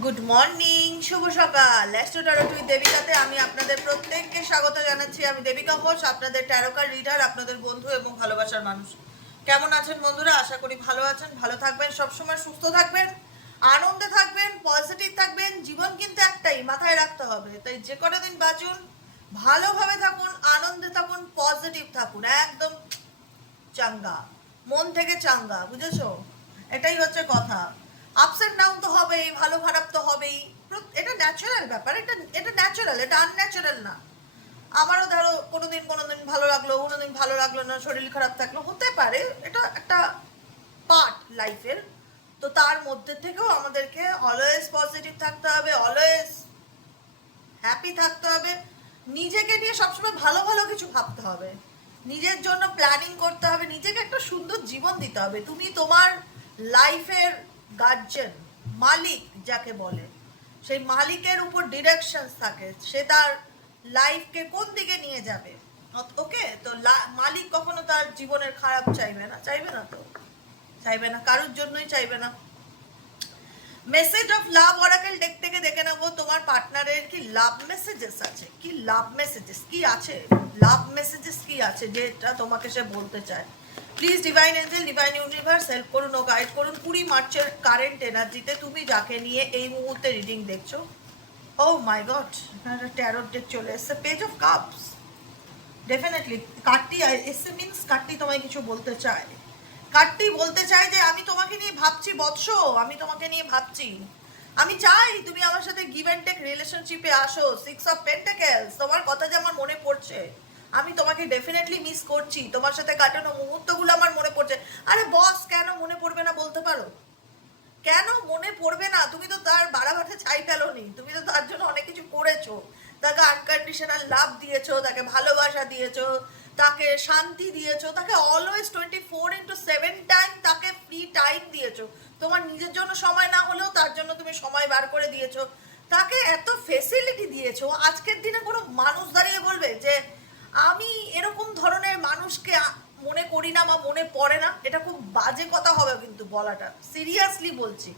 Good morning, শুভ সকাল। Astro taro with দেবিকাতে আমি আপনাদের প্রত্যেককে স্বাগত জানাচ্ছি। আমি দেবিকা ঘোষ, আপনাদের ট্যারোকার রিডার, আপনাদের বন্ধু এবং ভালোবাসার মানুষ। কেমন আছেন বন্ধুরা? আশা করি ভালো আছেন, ভালো থাকবেন, সবসময় সুস্থ থাকবেন, আনন্দে থাকবেন, পজিটিভ থাকবেন। জীবন কিন্তু একটাই, মাথায় রাখতে হবে। তাই যে কটা দিন বাঁচুন, ভালোভাবে থাকুন, আনন্দে থাকুন, পজিটিভ থাকুন, একদম চাঙ্গা, মন থেকে চাঙ্গা, বুঝেছো? এটাই হচ্ছে কথা। আপস এন্ড ডাউন তো হবেই, ভালো খারাপ তো হবেই। এটা ন্যাচারাল ব্যাপার, এটা এটা ন্যাচারাল, এটা আনন্যাচারাল না। আমারও ধরো কোনোদিন ভালো লাগলো, কোনোদিন ভালো লাগলো না, শরীর খারাপ থাকলো, হতে পারে। এটা একটা পার্ট লাইফের। তো তার মধ্যে থেকেও আমাদেরকে অলওয়েজ পজিটিভ থাকতে হবে, অলওয়েজ হ্যাপি থাকতে হবে, নিজেকে নিয়ে সবসময় ভালো ভালো কিছু ভাবতে হবে, নিজের জন্য প্ল্যানিং করতে হবে, নিজেকে একটা সুন্দর জীবন দিতে হবে। তুমি তোমার লাইফের গার্জেন, মালিক যাকে বলে, সেই মালিকের উপর ডিরেকশন থাকে, সে তার লাইফকে কোন দিকে নিয়ে যাবে। ওকে, তো মালিক কখনো তার জীবনের খারাপ চাইবে না, চাইবে না, তো চাইবে না, কারোর জন্যই চাইবে না। Message of love oracle deck থেকে দেখে নেবো তোমার পার্টনারের কি লাভ মেসেজেস আছে, কি লাভ মেসেজেস কি আছে, লাভ মেসেজেস কি আছে যেটা তোমাকে সে বলতে চায়। Please divine angel, divine universe help করুন ও গাইড করুন 20 মার্চের কারেন্ট এনার্জিতে তুমি যাকে নিয়ে এই মুহূর্তে রিডিং দেখছো। ও মাই গড, ট্যারোট ডেক চলে এসছে, পেজ অফ কাপস। ডেফিনেটলি কার্ডটি এসে মিনস কার্ডটি তোমায় কিছু বলতে চায়। কার্ডটি বলতে চাই যে আমি তোমাকে নিয়ে ভাবছি বৎস, আমি তোমাকে নিয়ে ভাবছি। আমি চাই তুমি আমার সাথে গিভ অ্যান্ড টেক রিলেশনশিপে আসো। 6 অফ পেন্টাকেলস, তোমার কথা যে আমার মনে পড়ছে। আমি তোমাকে ডেফিনেটলি মিস করছি, তোমার সাথে কাটানো মুহূর্তগুলো আমার মনে পড়ছে। আরে বস, কেন মনে পড়বে না বলতে পারো? কেন মনে পড়বে না? তুমি তো তার বাড়াবাড়ি ছাই ফেলোনি, তুমি তো তার জন্য অনেক কিছু করেছো। তাকে আনকন্ডিশনাল লাভ দিয়েছো, তাকে ভালোবাসা দিয়েছো, তাকে শান্তি দিয়েছো, তাকে অলওয়েজ 24/7 টাইম তাকে ফ্রি টাইম দিয়েছো। তোমার নিজের জন্য সময় না হলেও তার জন্য তুমি সময় বার করে দিয়েছো, তাকে এত ফেসিলিটি দিয়েছো। আজকের দিনে কোনো মানুষ দাঁড়িয়ে বলবে যে আমি এরকম ধরনের মানুষকে মনে করি না বা মনে পড়ে না? এটা খুব বাজে কথা হবে কিন্তু বলাটা, সিরিয়াসলি বলছি।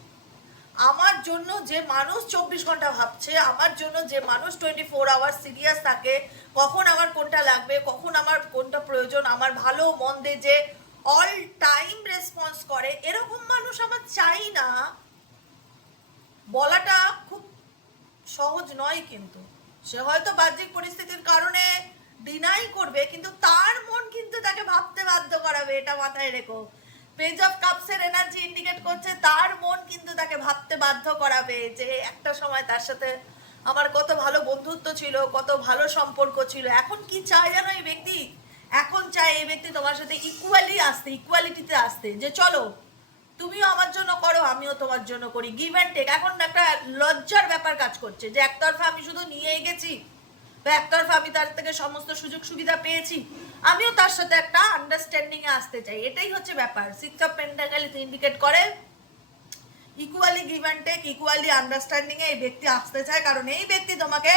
আমার জন্য যে মানুষ 24 ঘন্টা ভাবছে, আমার জন্য যে মানুষ 24 আওয়ার সিরিয়াস থাকে, কখন আমার কোনটা লাগবে, কখন আমার কোনটা প্রয়োজন, আমার ভালো মন্দে যে অল টাইম রেসপন্স করে, এরকম মানুষ আমার চাই না। বলাটা খুব সহজ নয়, কিন্তু সে হয়তো বাহ্যিক পরিস্থিতির কারণে ডিনাই করবে, কিন্তু তার মন কিন্তু তাকে ভাবতে বাধ্য করাবে, এটা মাথায় রেখো। পেজ অফ কাপসের এনার্জি ইন্ডিকেট করছে তার মন কিন্তু তাকে ভাবতে বাধ্য করাবে যে একটা সময় তার সাথে আমার কত ভালো বন্ধুত্ব ছিল, কত ভালো সম্পর্ক ছিল। এখন কি চায় জানো এই ব্যক্তি? এখন চায় এই ব্যক্তি তোমার সাথে ইকুয়ালি আসতে, ইকুয়ালিটিতে আসতে, যে চলো তুমিও আমার জন্য করো, আমিও তোমার জন্য করি, গিভ অ্যান্ড টেক। এখন একটা লজ্জার ব্যাপার কাজ করছে যে একতরফা আমি শুধু নিয়েই গেছি, বা একতরফা আমি তার থেকে সমস্ত সুযোগ সুবিধা পেয়েছি, আমিও তার সাথে একটা আন্ডারস্ট্যান্ডিং এ আসতে চাই। এটাই হচ্ছে ব্যাপার। 6 অফ পেন্টাকেল ইন্ডিকেট করে equally give and take, equally understanding এ এই ব্যক্তি আসতে চায়, কারণ এই ব্যক্তি তোমাকে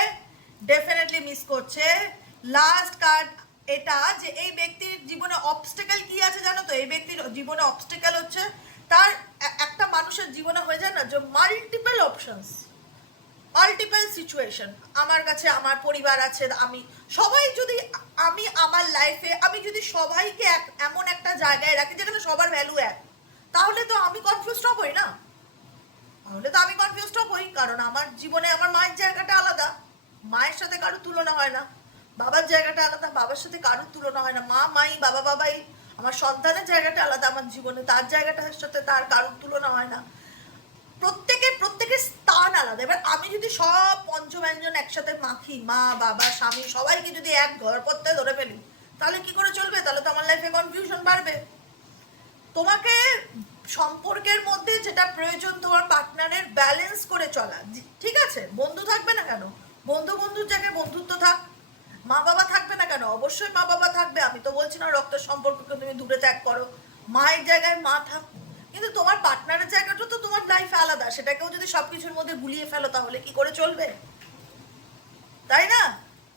ডেফিনেটলি মিস করছে। লাস্ট কার্ড এটা, যে এই ব্যক্তির জীবনে অবস্টেকেল কি আছে জানো তো? এই ব্যক্তির জীবনে অবস্টেকেল হচ্ছে তার একটা মানুষের জীবনে হয়ে যায় না যে মাল্টিপল অপশনস, মাল্টিপল সিচুয়েশন। আমার কাছে আমার পরিবার আছে, আমি সবাই যদি আমি আমার লাইফে আমি যদি সবাইকে এমন একটা জায়গায় রাখি যেখানে সবার ভ্যালু এক, তাহলে তো আমি কনফিউজড হবই না, তাহলে তো আমি কনফিউজড হবই। কারণ আমার জীবনে আমার মায়ের জায়গাটা আলাদা, মায়ের সাথে কারোর তুলনা হয় না। বাবার জায়গাটা আলাদা, বাবার সাথে কারোর তুলনা হয় না। মা মাই, বাবা বাবাই। আমার সন্তানের জায়গাটা আলাদা আমার জীবনে, তার জায়গাটার সাথে তার কারোর তুলনা হয় না। প্রত্যেকের স্থান আলাদা। এবার আমি যদি সব পঞ্চব্যঞ্জন একসাথে মাখি, মা বাবা স্বামী সবাইকে যদি এক ঘরপত্রে ধরে ফেলি, তাহলে কি করে চলবে? তাহলে তো আমার লাইফে কনফিউশন বাড়বে। তোমাকে সম্পর্কের মধ্যে যেটা প্রয়োজন, তোমার পার্টনারের ব্যালেন্স করে চলা। ঠিক আছে, বন্ধু থাকবে না কেন? বন্ধুর জায়গায় বন্ধুত্ব থাক। মা বাবা থাকবে না কেন? অবশ্যই মা বাবা থাকবে। আমি তো বলছি না রক্তের সম্পর্ককে তুমি দূরে ত্যাগ করো, মায়ের জায়গায় মা থাক। কিন্তু তোমার পার্টনারের জায়গাটা তো তোমার লাইফে আলাদা, সেটাকেও যদি সবকিছুর মধ্যে গুলিয়ে ফেলো তাহলে কি করে চলবে? তাই না?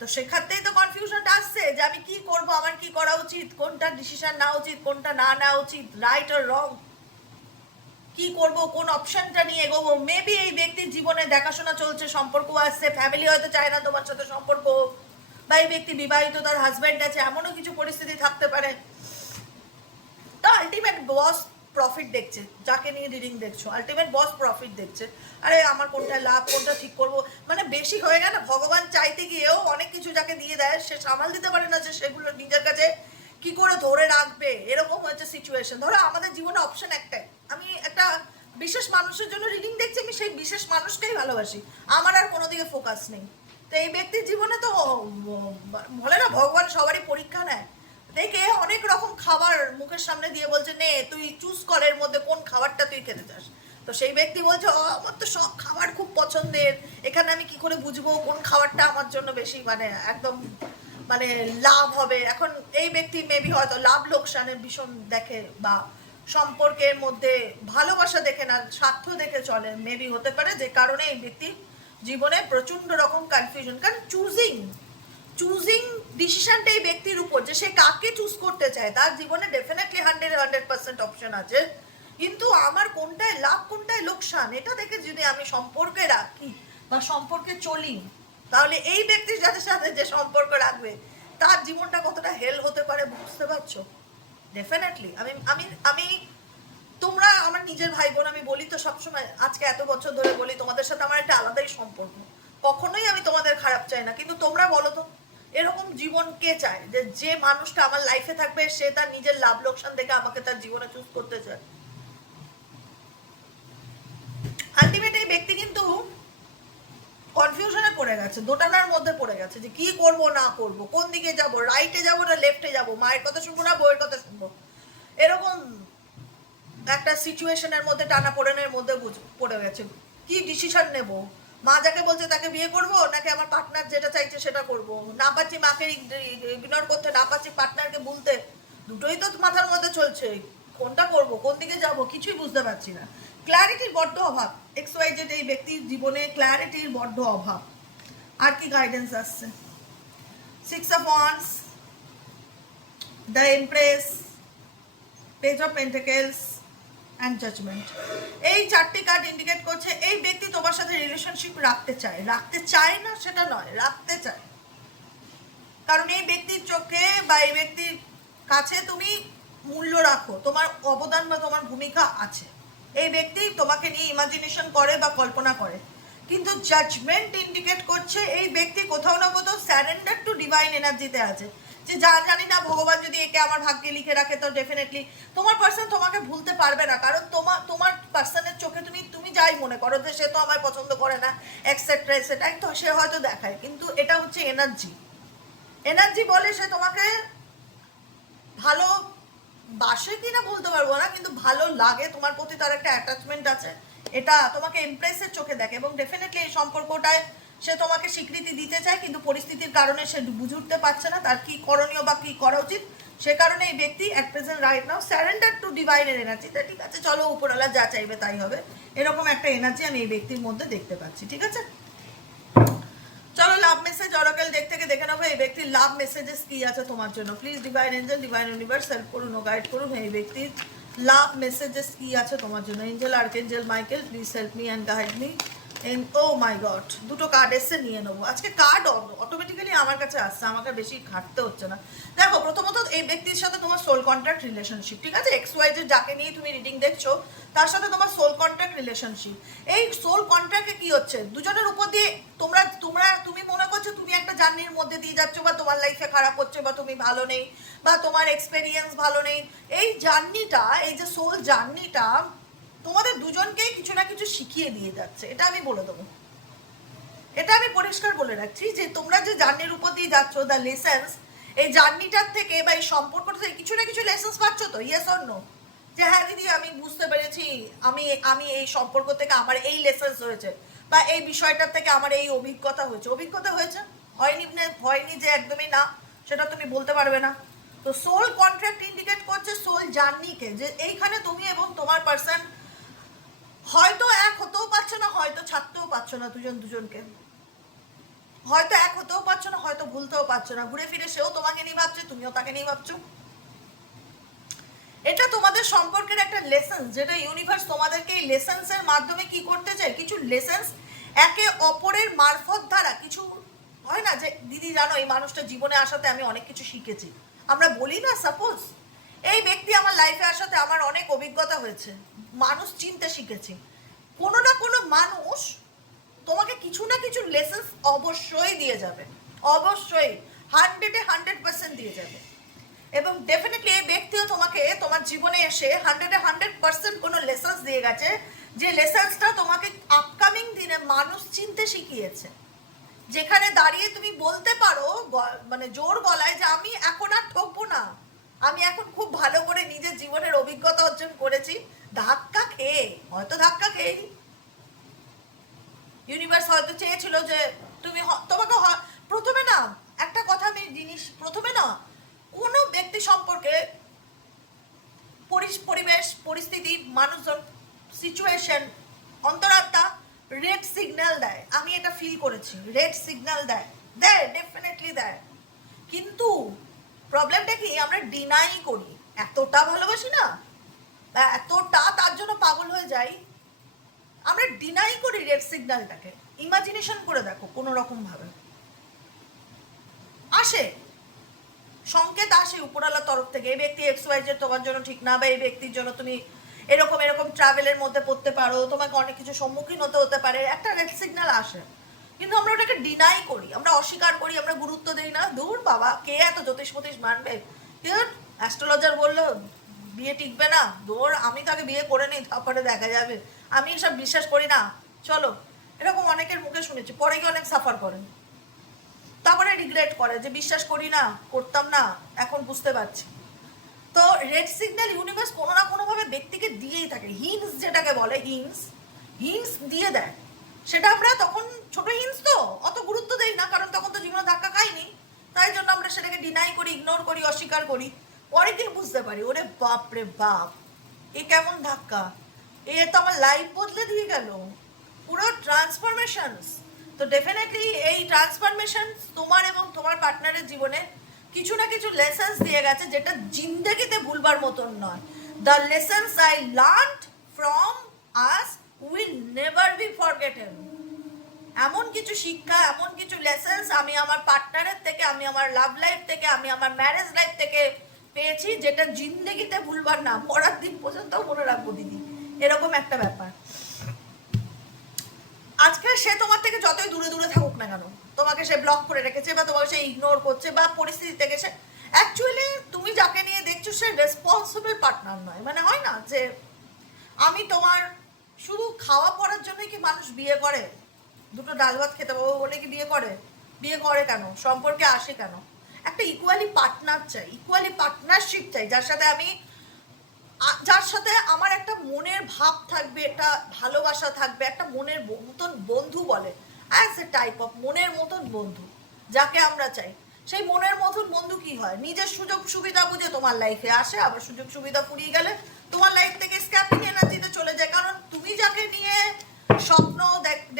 তো সেক্ষেত্রেই তো কনফিউশনটা আসছে যে আমি কি করব, আমার কি করা উচিত, কোনটা ডিসিশন নেওয়া উচিত, কোনটা না নেওয়া উচিত, রাইট আর রং, কি করব, কোন অপশনটা নিয়ে এগোবো। মেবি এই ব্যক্তির জীবনে দেখাশোনা চলছে, সম্পর্ক আসছে, ফ্যামিলি হয়তো চায় না তোমার সাথে সম্পর্ক, বা এই ব্যক্তি বিবাহিত, তার হাজব্যান্ড আছে, এমনও কিছু পরিস্থিতি থাকতে পারে। তো আলটিমেট বস প্রফিট দেখছে, যাকে নিয়ে রিডিং দেখছো আলটিমেট বস প্রফিট দেখছে। আরে আমার কোনটা লাভ, কোনটা ঠিক করব, মানে বেশি হয়ে গেল। ভগবান চাইতে গিয়েও অনেক কিছু যাকে দিয়ে দেয় সে সামাল দিতে পারে না, যে সেগুলো নিজের কাছে কি করে ধরে রাখবে, এরকম হচ্ছে সিচুয়েশন। ধরো আমাদের জীবনে অপশন একটাই, আমি একটা বিশেষ মানুষের জন্য রিডিং দেখছি, আমি সেই বিশেষ মানুষকেই ভালোবাসি, আমার আর কোনো দিকে ফোকাস নেই। তো এই ব্যক্তির জীবনে তো বলে না ভগবান সবারই পরীক্ষা নেয়, দেখে অনেক রকম খাবার মুখের সামনে দিয়ে বলছে নে তুই চুজ কর এর মধ্যে কোন খাবারটা তুই খেতে চাস। তো সেই ব্যক্তি বলছে আমার তো সব খাবার খুব পছন্দের, এখানে আমি কি করে বুঝবো কোন খাবারটা আমার জন্য বেশি মানে একদম মানে লাভ হবে। এখন এই ব্যক্তি মেবি হয়তো লাভ লোকসানের ভীষণ দেখে, বা সম্পর্কের মধ্যে ভালোবাসা দেখে না, স্বার্থ দেখে চলে, মেবি হতে পারে, যে কারণে এই ব্যক্তি জীবনে প্রচন্ড রকম কনফিউশন। কারণ চুজিং ডিসিশনটা এই ব্যক্তির উপর, যে সে কাকে চুজ করতে চায়। তার জীবনে ডেফিনেটলি 100% অপশন আছে, কিন্তু আমার কোনটায় লাভ কোনটায় লোকসান এটা দেখে যদি আমি সম্পর্কে রাখি বা সম্পর্কে চলি, তাহলে এই ব্যক্তির যাদের সাথে যে সম্পর্ক রাখবে তার জীবনটা কতটা হেল হতে পারে বুঝতে পারছো। ডেফিনেটলি আমি আমি আমি তোমরা আমার নিজের ভাই বোন, আমি বলি তো সবসময়, আজকে এত বছর ধরে বলি তোমাদের সাথে আমার একটা আলাদাই সম্পর্ক, কখনোই আমি তোমাদের খারাপ চাই না। কিন্তু তোমরা বলো তো এরকম জীবন কে চায়, যে যে মানুষটা আমার লাইফে থাকবে সে তার নিজের লাভ লোকসান দেখে আমাকে তার জীবনে চুজ করতে চায়। আলটিমেট এই ব্যক্তি কিন্তু কনফিউশনে পড়ে গেছে, দোটানার মধ্যে পড়ে গেছে, যে কি করব না করব, কোন দিকে যাব, রাইটে যাব না লেফটে যাব, মায়ের কথা শুনবো না বউয়ের কথা শুনবো, এরকম একটা সিচুয়েশনের মধ্যে টানা পোড়েনের মধ্যে পড়ে গেছে। কি ডিসিশন নেব, মা যাকে বলছে তাকে বিয়ে করব নাকি আমার পার্টনার যেটা চাইছে সেটা করব, না পাচ্ছি মাকে ইগনোর করতে, না পাচ্ছি পার্টনারকে ভুলতে, দুটোই তো মাথার মধ্যে চলছে, কোনটা করব, কোন দিকে যাব, কিছুই বুঝতে পারছি না। ক্ল্যারিটির বড্ড অভাব, XYZ এই ব্যক্তির জীবনে ক্ল্যারিটির বড্ড অভাব। আর কি গাইডেন্স আসছে? 6 of Wands, the Empress, Page of Pentacles and Judgment। এই চারটি কার্ড ইন্ডিকেট করছে এই ব্যক্তি তোমার সাথে রিলেশনশিপ রাখতে চায় না সেটা নয়, রাখতে চায়। কারণ এই ব্যক্তির চোখে বা এই ব্যক্তির কাছে তুমি মূল্য রাখো, তোমার অবদান বা তোমার ভূমিকা আছে। এই ব্যক্তি তোমাকে নিয়ে ইমাজিনেশন করে বা কল্পনা করে, কিন্তু জাজমেন্ট ইন্ডিকেট করছে এই ব্যক্তি কোথাও না কোথাও স্যারেন্ডার টু ডিভাইন এনার্জিতে আছে, যে যা জানি না ভগবান যদি একে আমার ভাগ্যে লিখে রাখে তো ডেফিনেটলি তোমার পার্সন তোমাকে ভুলতে পারবে না। কারণ তোমার পার্সনের চোখে তুমি যাই মনে করো যে সে তো আমায় পছন্দ করে না এক্সেট্রা এক্সেট্রা, তো সে হয়তো দেখায়, কিন্তু এটা হচ্ছে এনার্জি বলে সে তোমাকে ভালো বাসে কিনা বলতে পারবো না, কিন্তু ভালো লাগে, তোমার প্রতি তার একটা অ্যাটাচমেন্ট আছে, এটা তোমাকে এমপ্রেসের চোখে দেখে। এবং ডেফিনেটলি এই সম্পর্কটায় সে তোমাকে স্বীকৃতি দিতে চায়, কিন্তু পরিস্থিতির কারণে সে বুঝে উঠতে পারছে না তার কি করণীয় বা কি করা উচিত। সে কারণে এই ব্যক্তি at present right now surrender to ডিভাইনের এনার্জিতে, ঠিক আছে চলো উপরওয়ালা যা চাইবে তাই হবে, এরকম একটা এনার্জি আমি এই ব্যক্তির মধ্যে দেখতে পাচ্ছি। ঠিক আছে, চলো লাভ মেসেজ অরাকেল থেকে দেখে নেবো এই ব্যক্তির লাভ মেসেজেস কি আছে তোমার জন্য। Please divine angel, divine universe help করুন ও গাইড করুন এই ব্যক্তির লাভ মেসেজেস কি আছে তোমার জন্য। Angel archangel Michael please help me and guide me. Oh my god, দুটো কার্ড এসে নিয়ে নেবো। আজকে কার্ড অটোমেটিক্যালি আমার কাছে আসছে, আমাকে বেশি ঘাটতে হচ্ছে না। দেখো প্রথমত এই ব্যক্তির সাথে তোমার সোল কন্ট্রাক্ট রিলেশনশিপ, ঠিক আছে, XYZ যাকে নিয়ে তুমি রিডিং দেখছো তার সাথে তোমার সোল কন্ট্রাক্ট রিলেশনশিপ। এই সোল কন্ট্রাক্টে কি হচ্ছে, দুজনের উপর দিয়ে তুমি মনে করছো তুমি একটা জার্নির মধ্যে দিয়ে যাচ্ছ, বা তোমার লাইফে খারাপ হচ্ছে, বা তুমি ভালো নেই, বা তোমার এক্সপেরিয়েন্স ভালো নেই। এই জার্নিটা, এই যে সোল জার্নিটা তোমাদের দুজনকেই কিছু না কিছু শিখিয়ে দিয়ে যাচ্ছে, এটা আমি বলে দেবো, এটা আমি পরিষ্কার বলে রাখছি, যে তোমরা যে জার্নির উপর দিয়ে যাচ্ছ, দ্য লেসেন্স, এই জার্নিটার থেকে বা এই সম্পর্কটা থেকে কিছু না কিছু লেসেন্স পাচ্ছ তো, ইয়েস অর নো, যে হ্যাঁ দিদি আমি বুঝতে পেরেছি, আমি এই সম্পর্ক থেকে আমার এই লেসেন্স হয়েছে, বা এই বিষয়টার থেকে আমার এই অভিজ্ঞতা হয়েছে। হয়নি যে একদমই না, সেটা তুমি বলতে পারবে না। তো সোল কন্ট্রাক্ট ইন্ডিকেট করছে সোল জার্নিকে, যে এইখানে তুমি এবং তোমার পার্সন হয়তো এক হতেও পারছো না, হয়তো ছাড়তেও পারছো না দুজনকে, হয়তো এক হতেও পারছো না, হয়তো ভুলতেও পারছো না, ঘুরে ফিরে সেও তোমাকে নিয়ে ভাবছে, তুমিও তাকে নিয়ে ভাবছো। এটা তোমাদের সম্পর্কের একটা লেসেন্স, যেটা ইউনিভার্স তোমাদেরকে এই লেসেন্সের মাধ্যমে কি করতে চায়, কিছু লেসেন্স একে অপরের মারফত দ্বারা কিছু হয় না যে দিদি জানো এই মানুষটা জীবনে আসাতে আমি অনেক কিছু শিখেছি, আমরা বলি না। সাপোজ এই ব্যক্তি আমার লাইফে আসাতে আমার অনেক অভিজ্ঞতা হয়েছে, মানুষ চিনতে শিখেছি। কোনো না কোনো মানুষ তোমাকে কিছু না কিছু লেসেন্স অবশ্যই দিয়ে যাবে, অবশ্যই 100% দিয়ে যাবে। এবং ডেফিনেটলি এই ব্যক্তিও তোমাকে তোমার জীবনে এসে 100% কোনো লেসেন্স দিয়ে গেছে, যে লেসেন্সটা তোমাকে আপকামিং দিনে মানুষ চিনতে শিখিয়েছে, যেখানে দাঁড়িয়ে তুমি বলতে পারো মানে জোর গলায় যে আমি এখন আর ঠকবো না, আমি এখন খুব ভালো করে নিজের জীবনের অভিজ্ঞতা অর্জন করেছি। ধাক্কা খেয়ে, হয়তো ধাক্কা খেয়ে ইউনিভার্স হয়তো চেয়েছিল যে তুমি তোমাকে প্রথমে না একটা কথা আমি জিনিস, প্রথমে না কোনো ব্যক্তি সম্পর্কে পরিবেশ পরিস্থিতি মানুষজন সিচুয়েশন অন্তরাত্মা রেড সিগন্যাল দেয়, আমি এটা ফিল করেছি, রেড সিগন্যাল দেয়, দেয় ডেফিনেটলি দেয়। কিন্তু প্রবলেমটা কি, আমরা ডিনাই করি, এতটা ভালোবাসি না, এতটা তার জন্য পাগল হয়ে যাই, আমরা ডিনাই করি রেড সিগন্যালটাকে। ইমাজিনেশন করে দেখো, কোনো রকম ভাবে আসে সংকেত, আসে উপরওয়ালার তরফ থেকে, এই ব্যক্তি XYZ তোমার জন্য ঠিক না, বা এই ব্যক্তির জন্য তুমি এরকম এরকম ট্রাভেলের মধ্যে পড়তে পারো, তোমাকে অনেক কিছু সম্মুখীন হতে পারে, একটা রেড সিগন্যাল আসে। কিন্তু আমরা ওটাকে ডিনাই করি, আমরা অস্বীকার করি, আমরা গুরুত্ব দিই না, দূর বাবা কে এত জ্যোতিষ মতিষ মানবে, অ্যাস্ট্রোলজার বললো বিয়ে টিকবে না, দৌড় আমি তাকে বিয়ে করে নিই তারপরে দেখা যাবে, আমি এসব বিশ্বাস করি না, চলো। এরকম অনেকের মুখে শুনেছি, পরে গিয়ে অনেক সাফার করেন, তারপরে রিগ্রেট করে যে বিশ্বাস করি না, করতাম না, এখন বুঝতে পারছি। তো রেড সিগন্যাল ইউনিভার্স কোনো না কোনোভাবে ব্যক্তিকে দিয়েই থাকে, হিন্টস যেটাকে বলে, হিন্টস দিয়ে দেয়। সেটা আমরা তখন ছোট হিন্টস তো অত গুরুত্ব দেই না, কারণ তখন তো জীবনে ধাক্কা খাইনি, তাই জন্য আমরা সেটাকে ডিনাই করি, ইগনোর করি, অস্বীকার করি। পরে গিয়ে বুঝতে পারি, ওরে বাপ রে বাপ, এ কেমন ধাক্কা, এ তো আমার লাইফ বদলে দিয়ে গেল, পুরো ট্রান্সফরমেশনস। তো ডেফিনেটলি এই ট্রান্সফরমেশন তোমার এবং তোমার পার্টনারের জীবনে কিছু না কিছু লেসেন্স দিয়ে গেছে, যেটা জিন্দগিতে ভুলবার মতন নয়। The lessons I learned from us will never be forgotten. এমন কিছু শিক্ষা, এমন কিছু লেসেন্স আমি আমার পার্টনারের থেকে, আমি আমার লাভ লাইফ থেকে, আমি আমার ম্যারেজ লাইফ থেকে পেয়েছি, যেটা জিন্দগিতে ভুলবার না, মরার দিন পর্যন্ত মনে রাখবো দিদি, এরকম একটা ব্যাপার। আজকে সে তোমার থেকে যতই দূরে দূরে থাকুক না কেন, তোমাকে সে ব্লক করে রেখেছে বা তোমাকে সে ইগনোর করছে বা পরিস্থিতি থেকে সে, অ্যাকচুয়ালি তুমি যাকে নিয়ে দেখছো সে রেসপন্সিবল পার্টনার নয়। মানে হয় না যে আমি তোমার শুধু খাওয়া পড়ার জন্যই কি মানুষ বিয়ে করে, দুটো ডাল ভাত খেতে পাবো বলে কি বিয়ে করে? বিয়ে করে কেন, সম্পর্কে আসে কেন? একটা ইকুয়ালি পার্টনার চাই, ইকুয়ালি পার্টনারশিপ চাই, যার সাথে আমার একটা মনের ভাব থাকবে, একটা ভালোবাসা থাকবে, একটা মনের মতন বন্ধু বলে, অ্যাজ এ টাইপ অফ মনের মতন বন্ধু যাকে আমরা চাই। সেই মনের মতন বন্ধু কি হয়, নিজের সুযোগ সুবিধা বুঝে তোমার লাইফে আসে, আবার সুযোগ সুবিধা ফুরিয়ে গেলে তোমার লাইফ থেকে স্ক্যাপিং এনার্জিতে চলে যায়। কারণ তুমি যাকে নিয়ে স্বপ্ন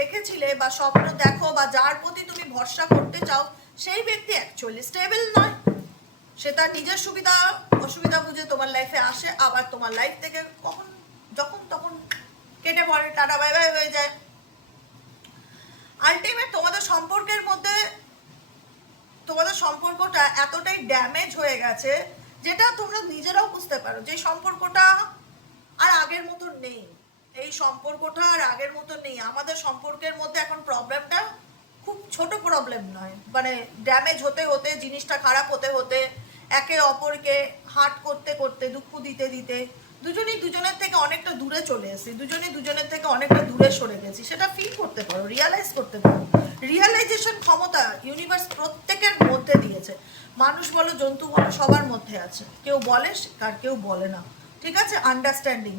দেখেছিলে বা স্বপ্ন দেখো বা যার প্রতি তুমি ভরসা করতে চাও, সেই ব্যক্তি অ্যাকচুয়ালি স্টেবল নয়, সে তার নিজের সুবিধা অসুবিধা বুঝে তোমার লাইফে আসে, আবার তোমার লাইফ থেকে কখন যখন তখন কেটে পড়ে, টাটা বাই বাই হয়ে যায়। আলটিমেট তোমাদের সম্পর্কের মধ্যে তোমাদের সম্পর্কটা এতটাই ড্যামেজ হয়ে গেছে, যেটা তোমরা নিজেরাও বুঝতে পারো যে সম্পর্কটা আর আগের মতন নেই, এই সম্পর্কটা আর আগের মতন নেই। আমাদের সম্পর্কের মধ্যে এখন প্রবলেমটা খুব ছোট প্রবলেম নয়, মানে ড্যামেজ হতে হতে, জিনিসটা খারাপ হতে হতে, একে অপরকে হার্ট করতে করতে, দুঃখ দিতে দিতে দুজনেই দুজনের থেকে অনেকটা দূরে চলে এসেছি, দুজনেই দুজনের থেকে অনেকটা দূরে সরে গেছি। সেটা ফিল করতে পারো, রিয়ালাইজ করতে পারো। রিয়ালাইজেশন ক্ষমতা ইউনিভার্স প্রত্যেকের মধ্যে দিয়েছে, মানুষ বলো জন্তু বলো সবার মধ্যে আছে, কেউ বলে আর কেউ বলে না, ঠিক আছে? আন্ডারস্ট্যান্ডিং।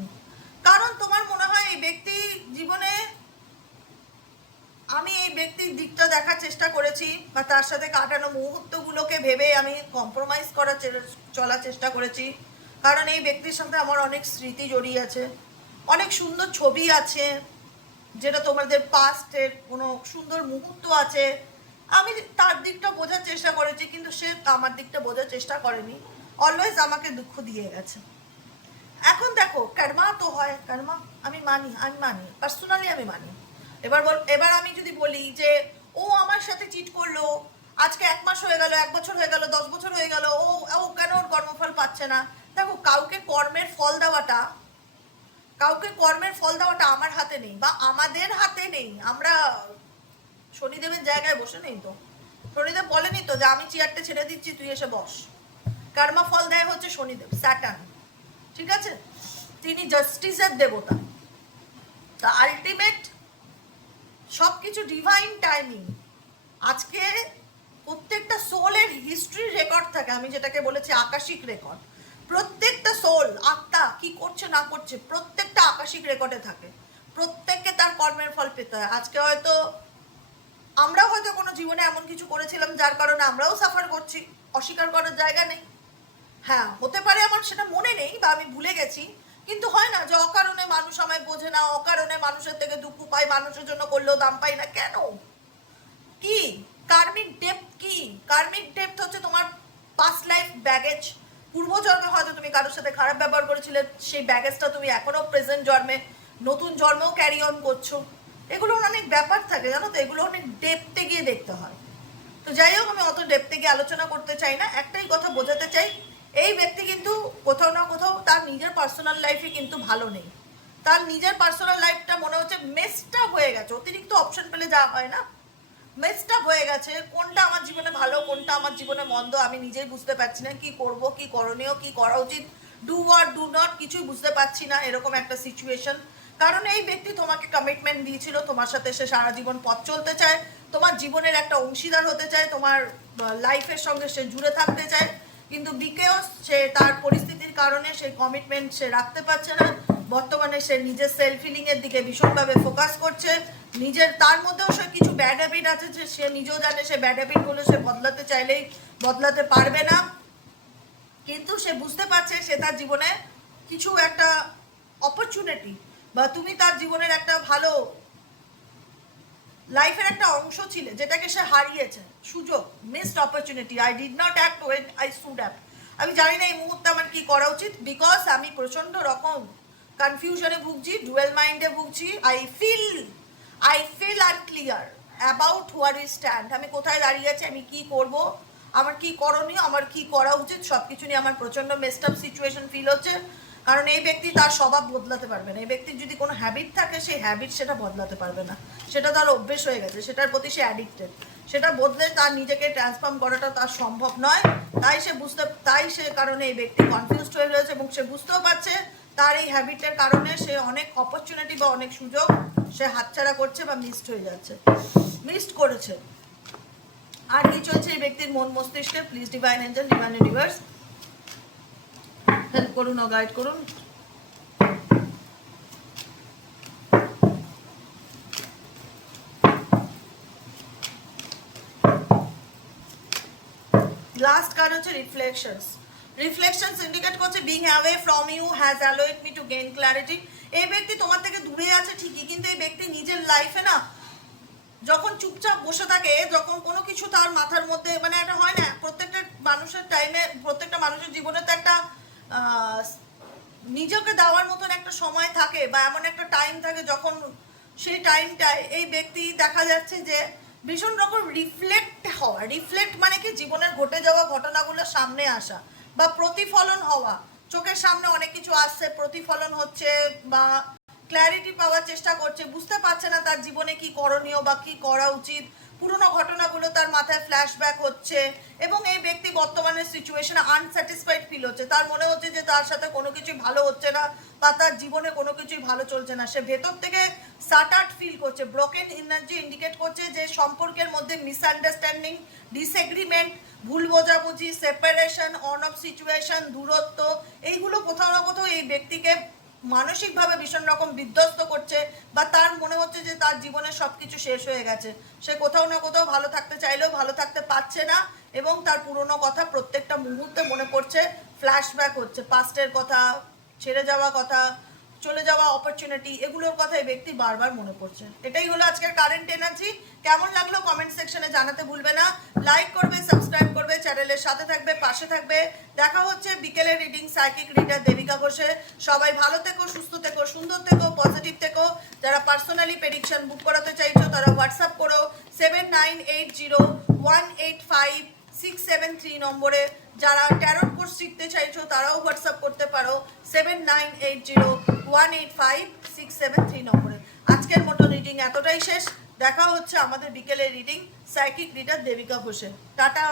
কারণ তোমার মনে হয় এই ব্যক্তি জীবনে, আমি এই ব্যক্তির দিকটা দেখার চেষ্টা করেছি বা তার সাথে কাটানো মুহূর্তগুলোকে ভেবে আমি কম্প্রোমাইজ করার চলার চেষ্টা করেছি, কারণ এই ব্যক্তির সাথে আমার অনেক স্মৃতি জড়িয়ে আছে, অনেক সুন্দর ছবি আছে, যেটা তোমাদের পাস্টের কোনো সুন্দর মুহূর্ত আছে। আমি তার দিকটা বোঝার চেষ্টা করেছি, কিন্তু সে আমার দিকটা বোঝার চেষ্টা করেনি, অলওয়েজ আমাকে দুঃখ দিয়ে গেছে। এখন দেখো কর্মা তো হয়, কর্মা আমি মানি পার্সোনালি আমি মানি। এবার আমি যদি বলি যে ও আমার সাথে চিট করলো, আজকে 1 মাস হয়ে গেল, 1 বছর হয়ে গেল, 10 বছর হয়ে গেল, ও ও কেন ওর কর্মফল পাচ্ছে না? দেখো কাউকে কর্মের ফল দেওয়াটা আমার হাতে নেই বা আমাদের হাতে নেই। আমরা শনিদেবের জায়গায় বসে নেই তো। শনিদেব বলেনি তো যে আমি চেয়ারটা ছেড়ে দিচ্ছি, তুই এসে বস। কর্মা ফল দেয় হচ্ছে শনিদেব, স্যাটার্ন, ঠিক আছে? তিনি জাস্টিসের দেবতা। তা আলটিমেট সবকিছু ডিভাইন টাইমিং। আজকে প্রত্যেকটা সোলের হিস্ট্রি রেকর্ড থাকে, আমি যেটাকে বলেছি আকাশিক রেকর্ড। প্রত্যেকটা সোল, আত্মা কি করছে না করছে প্রত্যেকটা আকাশিক রেকর্ডে থাকে। প্রত্যেককে তার কর্মের ফল পেতে হয়। আজকে হয়তো আমরাও হয়তো কোনো জীবনে এমন কিছু করেছিলাম যার কারণে আমরাও সাফার করছি, অস্বীকার করার জায়গা নেই। হ্যাঁ, হতে পারে আমার সেটা মনে নেই বা আমি ভুলে গেছি, কিন্তু হয় না যে অকারণে মানুষ আমায় বোঝে না, অকারণে মানুষের থেকে দুঃখ পাই, মানুষের জন্য করলেও দাম পাই না কেন? কি কার্মিক ডেপথ? কি কার্মিক ডেপথ? হচ্ছে তোমার পাস্ট লাইফ ব্যাগেজ। পূর্বজন্মে হয়তো তুমি কারোর সাথে খারাপ ব্যবহার করেছিলে, সেই ব্যাগেজটা তুমি এখনো প্রেজেন্ট জন্মে, নতুন জন্মেও ক্যারি অন করছো। এগুলো অনেক ব্যাপার থাকে, জানো তো, এগুলো অনেক ডেপথে গিয়ে দেখতে হয়। তো যাই হোক, আমি অত ডেপথে গিয়ে আলোচনা করতে চাই না। একটাই কথা বোঝাতে চাই, এই ব্যক্তি কিন্তু কোথাও না কোথাও তার নিজের পার্সোনাল লাইফে কিন্তু ভালো নেই। তার নিজের পার্সোনাল লাইফটা মনে হচ্ছে মেসড আপ হয়ে গেছে। অতিরিক্ত অপশন পেলে যা হয় না, মেসড আপ হয়ে গেছে। কোনটা আমার জীবনে ভালো, কোনটা আমার জীবনে মন্দ, আমি নিজেই বুঝতে পারছি না। কি করব, কি করণীয়, কি করা উচিত, ডু আর ডু নট, কিছুই বুঝতে পারছি না, এরকম একটা সিচুয়েশন। কারণ এই ব্যক্তি তোমাকে কমিটমেন্ট দিয়েছিল, তোমার সাথে সে সারা জীবন পথ চলতে চায়, তোমার জীবনের একটা অংশীদার হতে চায়, তোমার লাইফের সঙ্গে সে জুড়ে থাকতে চায়। কিন্তু বিকেজ সে তার পরিস্থিতির কারণে সেই কমিটমেন্ট সে রাখতে পারছে না। বর্তমানে সে নিজের সেলফ ফিলিং এর দিকে ভীষণভাবে ফোকাস করছে। নিজের তার মধ্যেও সে কিছু ব্যাড হ্যাবিট আছে, যে সে নিজেও জানে সে ব্যাড হ্যাবিটগুলো সে বদলাতে চাইলেই বদলাতে পারবে না। কিন্তু সে বুঝতে পারছে সে তার জীবনে কিছু একটা অপরচুনিটি, বা তুমি তার জীবনের একটা ভালো লাইফের একটা অংশ ছিলে যেটাকে সে হারিয়েছে। সুযোগ, missed opportunity. I did not act when I should act. আমি জানি না এই মুহূর্তে আমার কি করা উচিত, বিকজ আমি প্রচন্ড রকম কনফিউশনে ভুগছি, ডুয়েল মাইন্ডে ভুগছি। I feel unclear about where is stand. আমি কোথায় দাঁড়িয়ে আছি, আমি কি করব, আমার কি করণীয়, আমার কি করা উচিত, সব কিছু নিয়ে আমার প্রচন্ড মেসড আপ সিচুয়েশন ফিল হচ্ছে। কারণ এই ব্যক্তি তার স্বভাব বদলাতে পারবে না। এই ব্যক্তির যদি কোনো হ্যাবিট থাকে, সেই হ্যাবিট সেটা বদলাতে পারবে না। সেটা তার অভ্যেস হয়ে গেছে, সেটার প্রতি সে অ্যাডিক্টেড। সেটা বদলে তার নিজেকে ট্রান্সফর্ম করাটা তার সম্ভব নয়। তাই সে কারণে এই ব্যক্তি কনফিউজড হয়ে রয়েছে, এবং সে বুঝতেও পারছে তার এই হ্যাবিটের কারণে সে অনেক অপরচুনিটি বা অনেক সুযোগ সে হাতছাড়া করছে বা মিসড করেছে। আর কি চলছে এই ব্যক্তির মন মস্তিষ্কে? Please divine angel, divine universe help করুন ও গাইড করুন। লাস্ট কার্ড হচ্ছে রিফ্লেকশনস ইন্ডিকেট করছে being away from you has allowed me to gain clarity. এই ব্যক্তি তোমার থেকে দূরে আছে ঠিকই, কিন্তু এই ব্যক্তি নিজের লাইফে না যখন চুপচাপ বসে থাকে, যখন কোনো কিছু তার মাথার মধ্যে, মানে একটা হয় না, প্রত্যেকটা মানুষের টাইমে, প্রত্যেকটা মানুষের জীবনে তো একটা নিজেকে দেওয়ার মতন একটা সময় থাকে, বা এমন একটা টাইম থাকে যখন সেই টাইমটায় এই ব্যক্তি দেখা যাচ্ছে যে ভীষণ রকম রিফ্লেক্ট মানে কি, জীবনের ঘটে যাওয়া ঘটনাগুলো সামনে আসা বা প্রতিফলন হওয়া। চোখের সামনে অনেক কিছু আসছে, প্রতিফলন হচ্ছে বা ক্ল্যারিটি পাওয়ার চেষ্টা করছে, বুঝতে পারছে না তার জীবনে কি করণীয় বা কি করা উচিত। পুরোনো ঘটনাগুলো তার মাথায় ফ্ল্যাশব্যাক হচ্ছে, এবং এই ব্যক্তি বর্তমানের সিচুয়েশনে আনস্যাটিসফাইড ফিল হচ্ছে। তার মনে হচ্ছে যে তার সাথে কোনো কিছুই ভালো হচ্ছে না, বা তার জীবনে কোনো কিছুই ভালো চলছে না। সে ভেতর থেকে শাটার্ড ফিল করছে। ব্রোকেন এনার্জি ইন্ডিকেট করছে যে সম্পর্কের মধ্যে মিসআন্ডারস্ট্যান্ডিং, ডিসএগ্রিমেন্ট, ভুল বোঝাবুঝি, সেপারেশন, অন অফ সিচুয়েশন, দূরত্ব, এইগুলো কোথাও না কোথাও এই ব্যক্তিকে মানসিকভাবে ভীষণ রকম বিধ্বস্ত করছে, বা তার মনে হচ্ছে যে তার জীবনে সবকিছু শেষ হয়ে গেছে। সে কোথাও না কোথাও ভালো থাকতে চাইলেও ভালো থাকতে পারছে না, এবং তার পুরনো কথা প্রত্যেকটা মুহূর্তে মনে পড়ছে, ফ্ল্যাশব্যাক হচ্ছে, পাস্টের কথা, ছেড়ে যাওয়া কথা, চলে যাওয়া অপরচুনিটি, এগুলোর কথাই ব্যক্তি বারবার মনে পড়ছে। এটাই হলো আজকের কারেন্ট এনার্জি। কেমন লাগলো কমেন্ট সেকশনে জানাতে ভুলবে না। লাইক করবে, সাবস্ক্রাইব করবে, চ্যানেলের সাথে থাকবে, পাশে থাকবে। দেখা হচ্ছে বিকেলের রিডিং সাইকিক রিডার দেবিকা ঘোষে। সবাই ভালো থেকো, সুস্থ থেকো, সুন্দর থেকো, পজিটিভ থেকো। যারা পার্সোনালি প্রেডিকশন বুক করাতে চাইছো তারা হোয়াটসঅ্যাপ করো 7980185673 নম্বরে। যারা ট্যারোট কোর্স শিখতে চাইছো তারাও হোয়াটসঅ্যাপ করতে পারো 7980185673 নম্বরে। আজকের মতো রিডিং এতটাই শেষ। দেখা হচ্ছে আমাদের বিকেলের রিডিং সাইকিক রিডার দেবিকা ঘোষে। টাটা।